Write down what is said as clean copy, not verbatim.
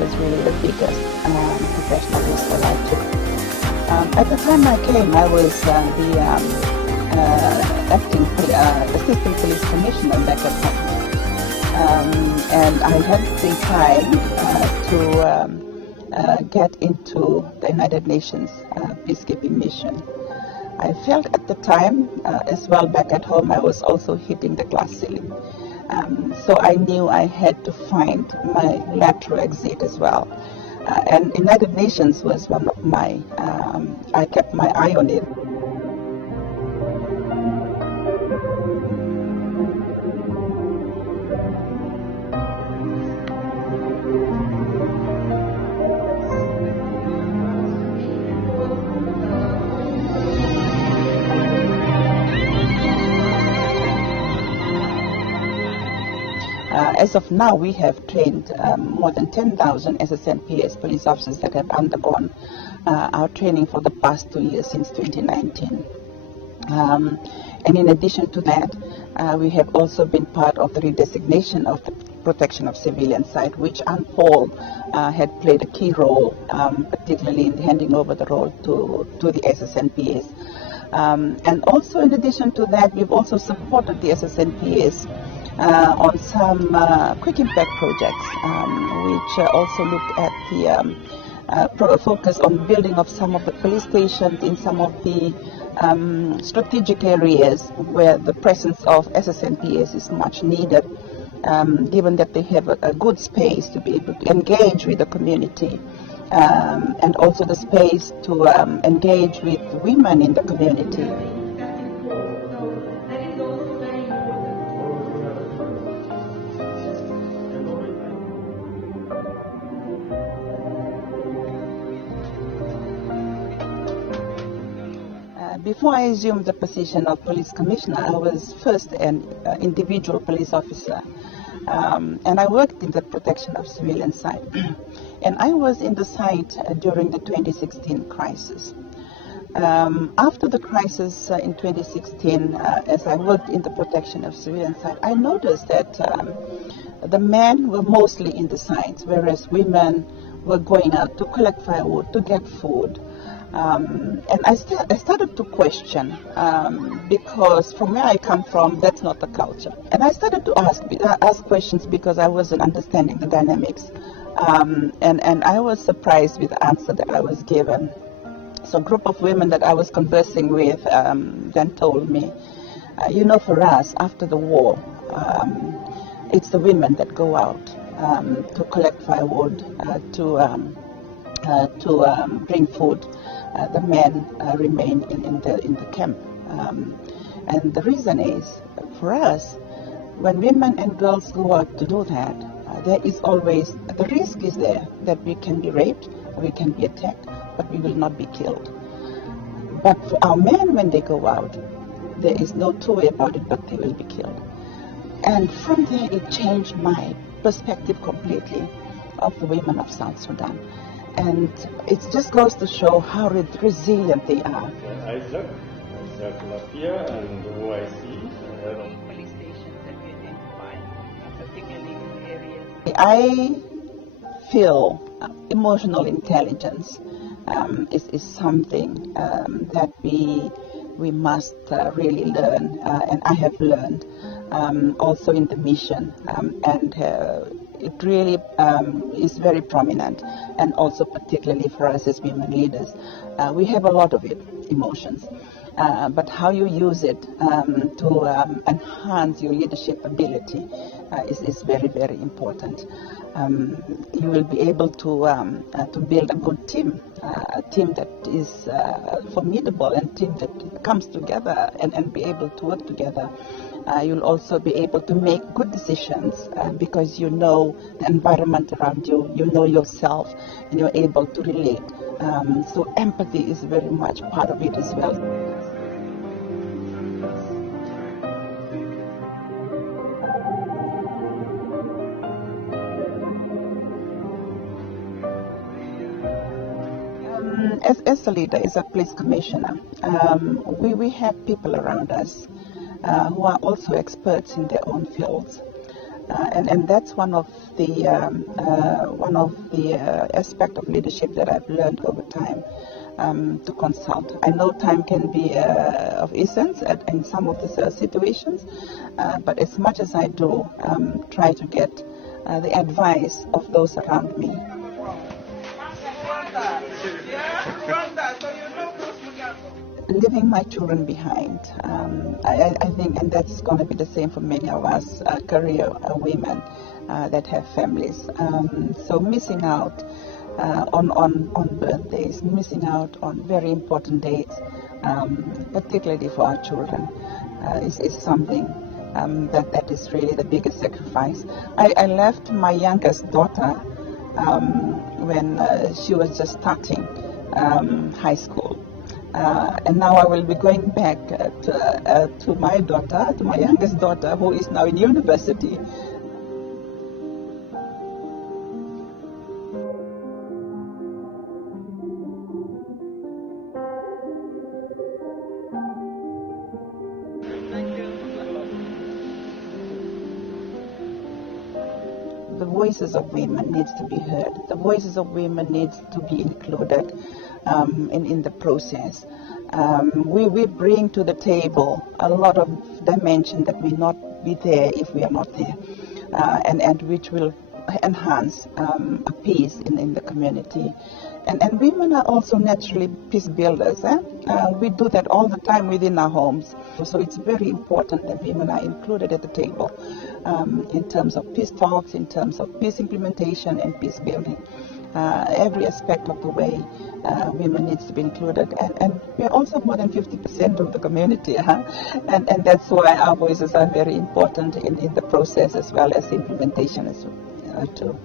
was really the biggest professional risk that I took. At the time I came, I was the acting assistant police commissioner back at home, and I had the time to get into the United Nations peacekeeping mission. I felt at the time, as well back at home, I was also hitting the glass ceiling. So I knew I had to find my lateral exit as well. And United Nations was one of my, I kept my eye on it. As of now, we have trained more than 10,000 SSNPS police officers that have undergone our training for the past 2 years since 2019. And in addition to that, we have also been part of the redesignation of the protection of civilian site, which UNPOL had played a key role, particularly in handing over the role to the SSNPS. And also in addition to that, we've also supported the SSNPS on some quick impact projects, which also looked at the focus on building of some of the police stations in some of the strategic areas where the presence of SSNPS is much needed, given that they have a good space to be able to engage with the community, and also the space to engage with women in the community. Before I assumed the position of police commissioner, I was first an individual police officer, and I worked in the protection of civilian site. And I was in the site during the 2016 crisis. After the crisis in 2016, as I worked in the protection of civilian site, I noticed that the men were mostly in the sites, whereas women were going out to collect firewood, to get food. And I started to question, because from where I come from, that's not the culture. And I started to ask questions because I wasn't understanding the dynamics. And I was surprised with the answer that I was given. So a group of women that I was conversing with then told me, for us, after the war, it's the women that go out to collect firewood, to bring food. The men remain in the camp. And the reason is, for us, when women and girls go out to do that, there is always, the risk is there that we can be raped, we can be attacked, but we will not be killed. But for our men, when they go out, there is no two way about it, but they will be killed. And from there, it changed my perspective completely of the women of South Sudan. And it just goes to show how resilient they are. Isaac Lafia and Unaisi. Police stations that we identify, particularly in areas. I feel emotional intelligence is something that we must really learn, and I have learned also in the mission, and it really is very prominent, and also particularly for us as women leaders. We have a lot of it, emotions, but how you use it to enhance your leadership ability is very, very important. You will be able to build a good team, a team that is formidable, and a team that comes together and be able to work together. You'll also be able to make good decisions because you know the environment around you, you know yourself, and you're able to relate. So empathy is very much part of it as well. As a leader, as a police commissioner, we have people around us who are also experts in their own fields. And that's one of the aspect of leadership that I've learned over time, to consult. I know time can be of essence in some of the situations, but as much as I do, try to get the advice of those around me. Leaving my children behind, I think, and that's going to be the same for many of us career women that have families. So missing out on birthdays, missing out on very important dates, particularly for our children, is something that is really the biggest sacrifice. I left my youngest daughter when she was just starting high school. And now I will be going back to my daughter, to my youngest daughter, who is now in university. The voices of women needs to be heard. The voices of women needs to be included in the process. We bring to the table a lot of dimension that will not be there if we are not there, and which will enhance a peace in the community. And women are also naturally peace builders. We do that all the time within our homes. So it's very important that women are included at the table in terms of peace talks, in terms of peace implementation and peace building. Every aspect of the way women needs to be included. And we're also more than 50% of the community. And that's why our voices are very important in the process as well as implementation as well, too.